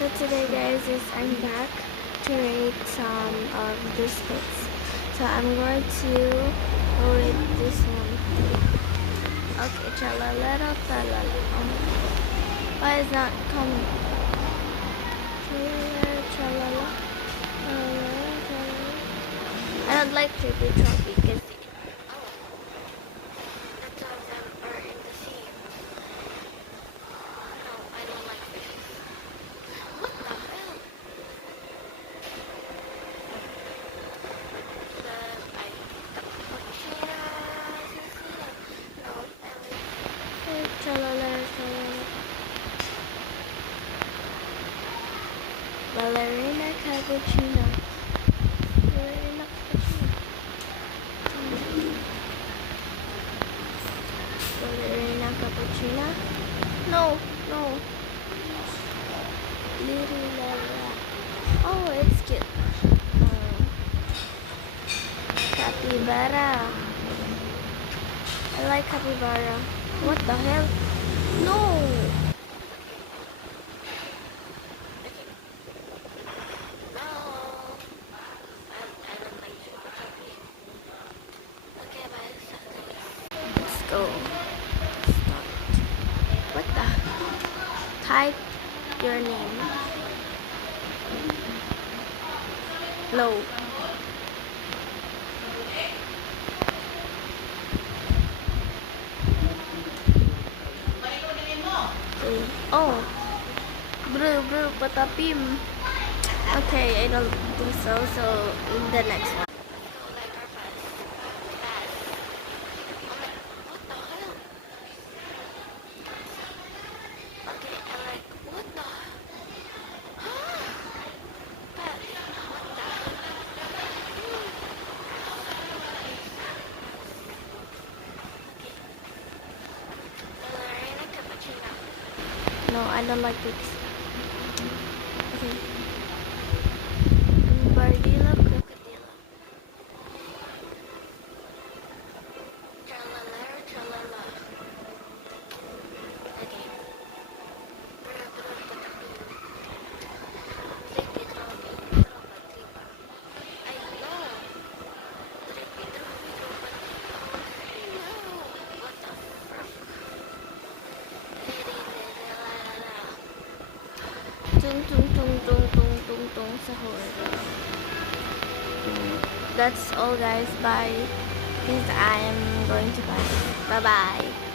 So today guys is I'm back to rate some of these hits. So I'm going to rate this one. Okay, chalalero talala. Oh my god. Why is not coming? Chalalero chalala. Chalalero chalala. I don't like Trippy Troppy because that's all of them are in the sea. No, I don't like fishes. What the hell? Ballerina cappuccino. Ballerina cappuccino. Ballerina cappuccino. No, no. Little Lala. Oh, it's cute. Capybara. I like capybara. What the hell? No. Let's go. Start. What the? Type your name. No. Okay. Oh. Bro, patapim. Okay, I don't think so. So, the next one. No, I don't like it. Okay. Bardilla crocodile. Tralalero tralala. Okay. Trippy troppy. Tropa tripa. Ay no. Trippy troppy tropa tripa. No. What the fuck? Tung tung tung tung tung tung tung sahur. That's all guys. Bye. Because I'm going to bed. Bye bye.